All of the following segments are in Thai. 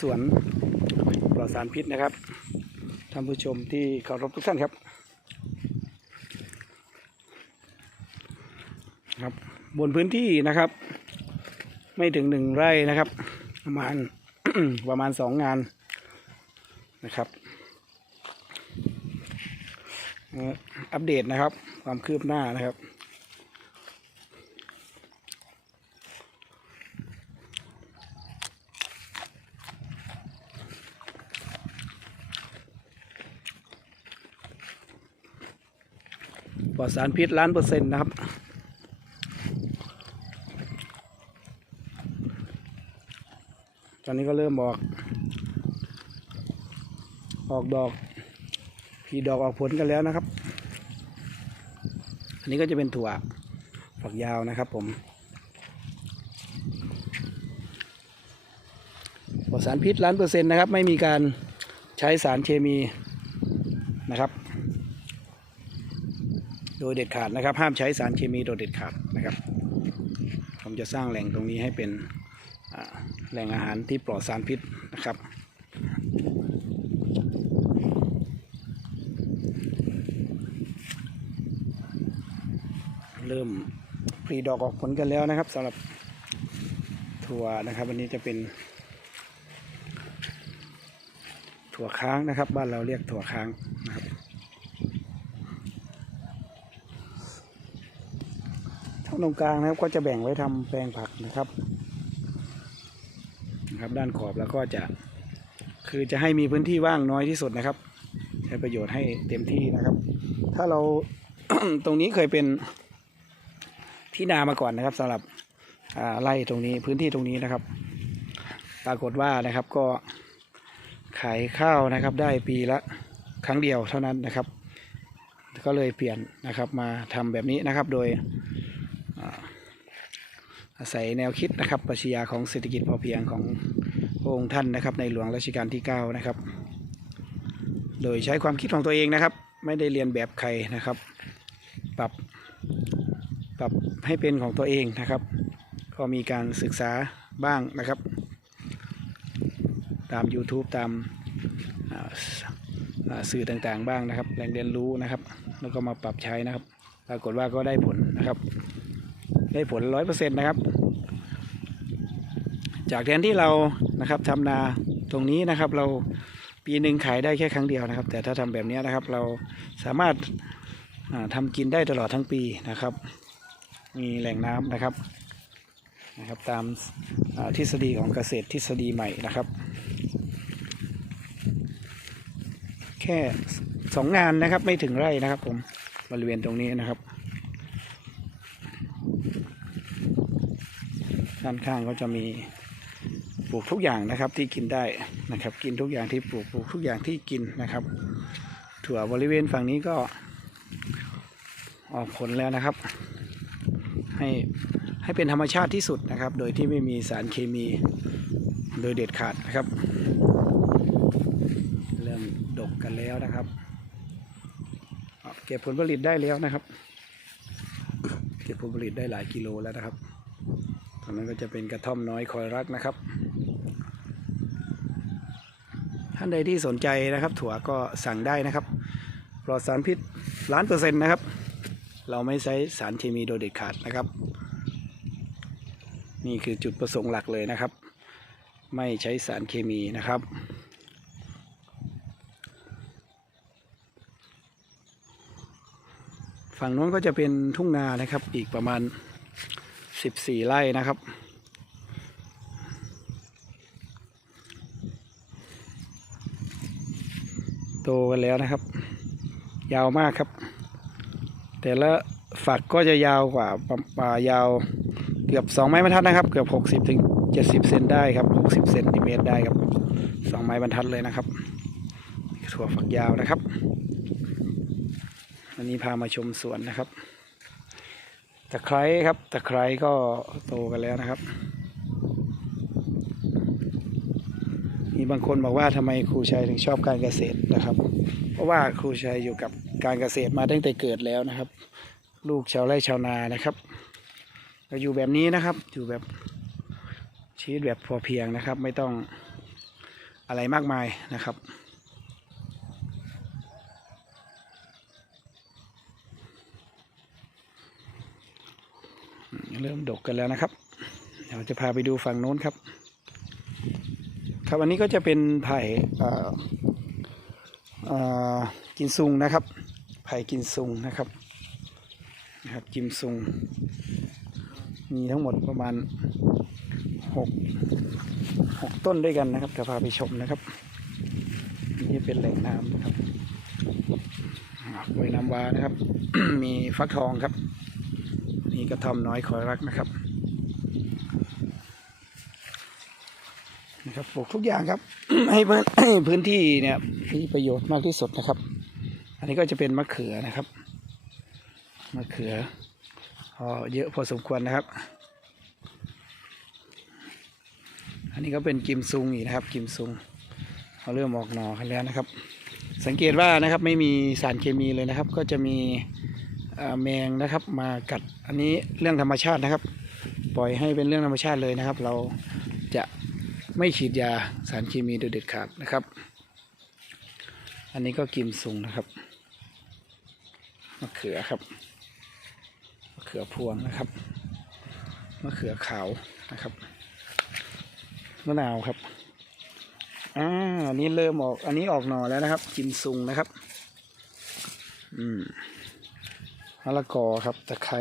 สวนปลอดสารพิษนะครับท่านผู้ชมที่เคารพทุกท่านครับ ครับบนพื้นที่นะครับ ไม่ถึงหนึ่งไร่นะครับ ประมาณประมาณสองงานนะครับอัปเดตนะครับ ความคืบหน้านะครับ ปลอดสารพิษล้านเปอร์เซ็นต์นะครับ ตอนนี้ก็เริ่มออก ออกดอกผีดอกออกผลกันแล้วนะครับ อันนี้ก็จะเป็นถั่วฝักยาวนะครับผมปลอดสารพิษล้านเปอร์เซ็นต์นะครับ ไม่มีการใช้สารเคมีนะครับ โดยเด็ดขาดนะครับ ห้ามใช้สารเคมีโดยเด็ดขาดนะครับ ผมจะสร้างแหล่งตรงนี้ให้เป็นแหล่งอาหารที่ปลอดสารพิษนะครับเริ่มปลีดอกออกผลกันแล้วนะครับสำหรับถั่วนะครับวันนี้จะเป็น ถั่วค้างนะครับ บ้านเราเรียกถั่วค้างนะครับ ช่อง ตรงกลางนะครับก็จะแบ่งไว้ทำแปลงผักนะครับนะครับ ด้านขอบแล้วก็จะคือจะให้มีพื้นที่ว่างน้อยที่สุดนะครับ ใช้ประโยชน์ให้เต็มที่นะครับ ถ้าเราตรงนี้เคยเป็นที่นามาก่อนนะครับสำหรับไร่ตรงนี้พื้นที่ตรงนี้นะครับ ปรากฏว่านะครับก็ขายข้าวนะครับ ได้ปีละครั้งเดียวเท่านั้นนะครับ ก็เลยเปลี่ยนนะครับมาทำแบบนี้นะครับ โดย อาศัยแนวคิดนะครับปรัชญาของเศรษฐกิจพอเพียงของพระองค์ท่านนะครับ ในหลวงรัชกาลที่ 9 นะครับ โดยใช้ความคิดของตัวเองนะครับ ไม่ได้เรียนแบบใครนะครับ ปรับปรับให้เป็นของตัวเองนะครับ ก็มีการศึกษาบ้างนะครับ ตาม YouTube ตามสื่อต่างๆบ้างนะครับ แหล่งเรียนรู้นะครับ แล้วก็มาปรับใช้นะครับ ปรากฏว่าก็ได้ผลนะครับ ได้ผลร้อยเปอร์เซ็นต์นะครับ จากแทนที่เรานะครับทำนาตรงนี้นะครับ เราปีหนึ่งขายได้แค่ครั้งเดียวนะครับ แต่ถ้าทำแบบนี้นะครับ เราสามารถาทำกินได้ตลอดทั้งปีนะครับ มีแหล่งน้ำนะครับนะครับ ตามาทฤษฎีของเกษตรทฤษฎีใหม่นะครับ แค่สองงานนะครับไม่ถึงไร่นะครับผมบริเวณตรงนี้นะครับ ด้านข้างก็จะมีปลูกทุกอย่างนะครับที่กินได้นะครับ กินทุกอย่างที่ปลูกปลูกทุกอย่างที่กินนะครับ ถั่วบริเวณฝั่งนี้ก็ออกผลแล้วนะครับ ให้ให้เป็นธรรมชาติที่สุดนะครับ โดยที่ไม่มีสารเคมีโดยเด็ดขาดนะครับ เริ่มดกกันแล้วนะครับเก็บผลผลิตได้แล้วนะครับ เก็บผลผลิตได้หลายกิโลแล้วนะครับ ตรงนั้นก็จะเป็นกระท่อมน้อยคอยรักนะครับ ท่านใดที่สนใจนะครับ ถั่วก็สั่งได้นะครับปลอดสารพิษล้านเปอร์เซ็นต์นะครับ เราไม่ใช้สารเคมีโดยเด็ดขาดนะครับ นี่คือจุดประสงค์หลักเลยนะครับ ไม่ใช้สารเคมีนะครับฝั่งนู้นก็จะเป็นทุ่งนานะครับอีกประมาณ 14ไร่นะครับ โตกันแล้วนะครับ ยาวมากครับ แต่ละฝักก็จะยาวกว่าป่ายาวเกือบ2ไม้บรรทัดนะครับ เกือบ60ถึง70เซนได้ครับ60เซนติเมตรได้ครับ2ไม้บรรทัดเลยนะครับถั่วฝักยาวนะครับวันนี้พามาชมสวนนะครับ ตะไคร้ครับตะไคร้ก็โตกันแล้วนะครับ มีบางคนบอกว่าทำไมครูชัยถึงชอบการเกษตรนะครับ เพราะว่าครูชัยอยู่กับการเกษตรมาตั้งแต่เกิดแล้วนะครับ ลูกชาวไร่ชาวนานะครับเราอยู่แบบนี้นะครับอยู่แบบชีวิตแบบพอเพียงนะครับ ไม่ต้องอะไรมากมายนะครับ เริ่มดกกันแล้วนะครับ เดี๋ยวจะพาไปดูฝั่งโน้นครับ ครับอันนี้ก็จะเป็นไผ่กินซุงนะครับ ไผ่กินซุงนะครับนะครับกิมซุง มีทั้งหมดประมาณหกหกต้นด้วยกันนะครับจะพาไปชมนะครับ นี่เป็นแหล่งน้ำนะครับอ่าห้วยน้ำวานะครับ มีฟักทองครับ นี่กระท่อมน้อยคอยรักนะครับนะครับปลูกทุกอย่างครับ ให้พื้นให้พื้นที่เนี่ยมีประโยชน์มากที่สุดนะครับ อันนี้ก็จะเป็นมะเขือนะครับมะเขือพอเยอะพอสมควรนะครับ อันนี้ก็เป็นกิมซุงอีกนะครับ กิมซุงเขาเริ่มออกหน่อกันแล้วนะครับ สังเกตว่านะครับไม่มีสารเคมีเลยนะครับ ก็จะมี แมงนะครับมากัดอันนี้เรื่องธรรมชาตินะครับ ปล่อยให้เป็นเรื่องธรรมชาติเลยนะครับ เราจะไม่ฉีดยาสารเคมีโดยเด็ดขาดนะครับ อันนี้ก็กิมซุงนะครับมะเขือครับมะเขือพวงนะครับมะเขือขาวนะครับมะนาวครับอ่าอันนี้เริ่มออก อันนี้ออกหน่อแล้วนะครับ กิมซุงนะครับ อืม มะละกอครับตะไคร้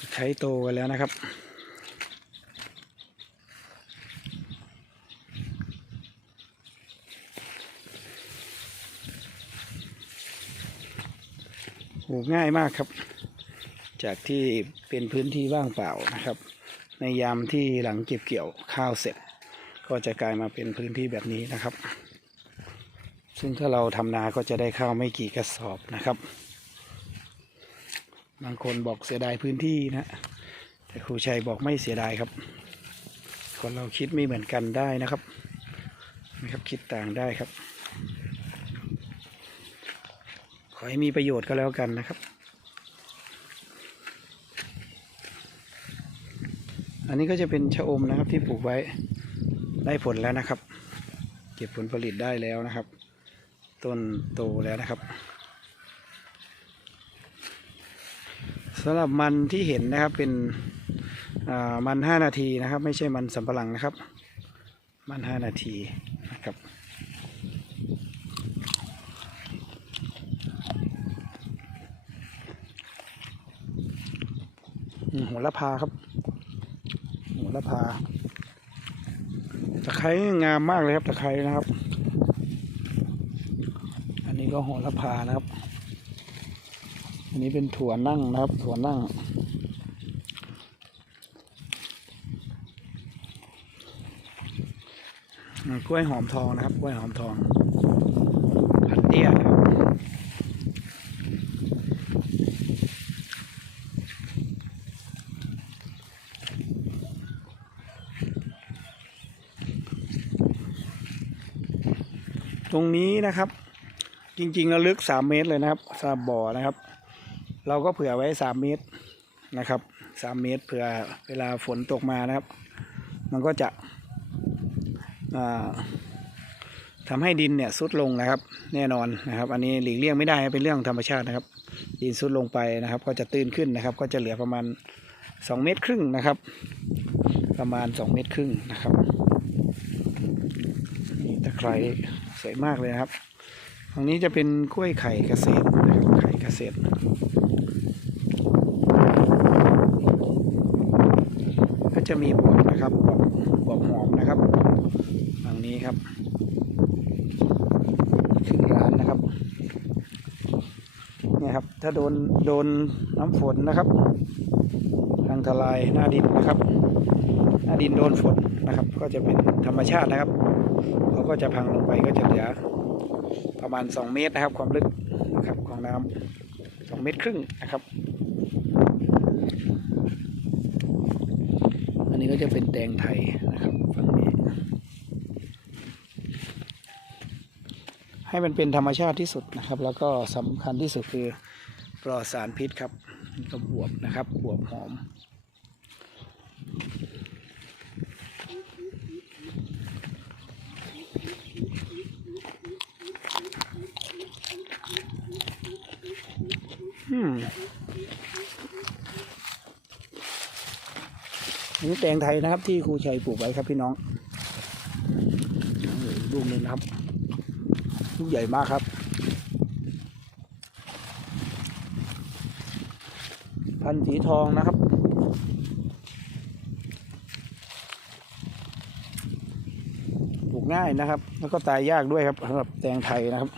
ตะไคร้โตกันแล้วนะครับปลูกง่ายมากครับ จากที่เป็นพื้นที่ว่างเปล่านะครับ ในยามที่หลังเก็บเกี่ยวข้าวเสร็จ ก็จะกลายมาเป็นพื้นที่แบบนี้นะครับ ซึ่งถ้าเราทำนาก็จะได้ข้าวไม่กี่กระสอบนะครับ บางคนบอกเสียดายพื้นที่นะ แต่ครูชัยบอกไม่เสียดายครับ คนเราคิดไม่เหมือนกันได้นะครับนะครับคิดต่างได้ครับ ขอให้มีประโยชน์ก็แล้วกันนะครับ อันนี้ก็จะเป็นชะอมนะครับที่ปลูกไว้ได้ผลแล้วนะครับ เก็บผลผลิตได้แล้วนะครับ ต้นโตแล้วนะครับสำหรับมันที่เห็นนะครับเป็นมันห้านาทีนะครับ ไม่ใช่มันสำปะหลังนะครับ มันห้านาทีนะครับโหัวละพาครับโหัวละพาตะไคร้งามมากเลยครับตะไคร้นะครับ ก็โหระพานะครับ อันนี้เป็นถั่วนั่งนะครับ ถั่วนั่ง กล้วยหอมทองนะครับ กล้วยหอมทองพันเตี้ยตรงนี้นะครับ จริงๆแล้วลึกสามเมตรเลยนะครับสำหรับบ่อนะครับ เราก็เผื่อไว้สามเมตรนะครับสามเมตรเผื่อเวลาฝนตกมานะครับ มันก็จะอ่าทำให้ดินเนี่ยซุดลงนะครับ แน่นอนนะครับ อันนี้หลีกเลี่ยงไม่ได้เป็นเรื่องธรรมชาตินะครับ ดินซุดลงไปนะครับ ก็จะตื้นขึ้นนะครับ ก็จะเหลือประมาณสองเมตรครึ่งนะครับ ประมาณสองเมตรครึ่งนะครับนี่ตะไคร้สวยมากเลยนะครับ ตรงนี้จะเป็นกล้วยไข่เกษตรนะครับไข่เกษตรก็จะมีบวบนะครับบวบบวบหอมนะครับทางนี้ครับขึ้นร้านนะครับเนี่ยครับ ถ้าโดนโดนน้ำฝนนะครับทางทลายหน้าดินนะครับ หน้าดินโดนฝนนะครับ ก็จะเป็นธรรมชาตินะครับเขาก็จะพังลงไปก็จะเหลือ ประมาณ 2 เมตรนะครับ ความลึกนะครับของน้ำสองเมตรครึ่งนะครับ อันนี้ก็จะเป็นแตงไทยนะครับฝั่งนี้ให้มันเป็นธรรมชาติที่สุดนะครับ แล้วก็สำคัญที่สุดคือปลอดสารพิษครับก็บวบนะครับบวบหอม อืมอันนี้แตงไทยนะครับ ที่ครูชัยปลูกไว้ครับพี่น้องลูกหนึงนะครับลูกใหญ่มากครับพันธุ์สีทองนะครับปลูกง่ายนะครับ แล้วก็ตายยากด้วยครับสำหรับแตงไทยนะครับ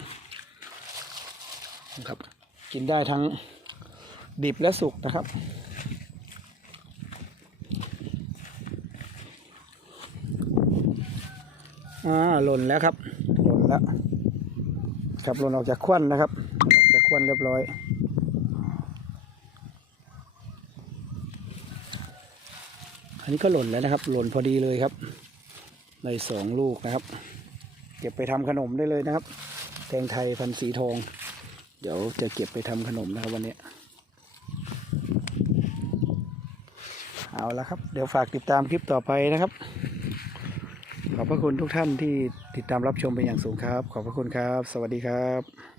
นะครับ กินได้ทั้งดิบและสุกนะครับ อ่าหล่นแล้วครับ หล่นแล้ว ครับหล่นออกจากควันนะครับออกจากควันเรียบร้อย อันนี้ก็หล่นแล้วนะครับ หล่นพอดีเลยครับในสองลูกนะครับ เก็บไปทำขนมได้เลยนะครับ แตงไทยพันสีทอง เดี๋ยวจะเก็บไปทำขนมนะครับวันนี้ เอาละครับ เดี๋ยวฝากติดตามคลิปต่อไปนะครับ ขอบพระคุณทุกท่านที่ติดตามรับชมเป็นอย่างสูงครับ ขอบพระคุณครับ สวัสดีครับ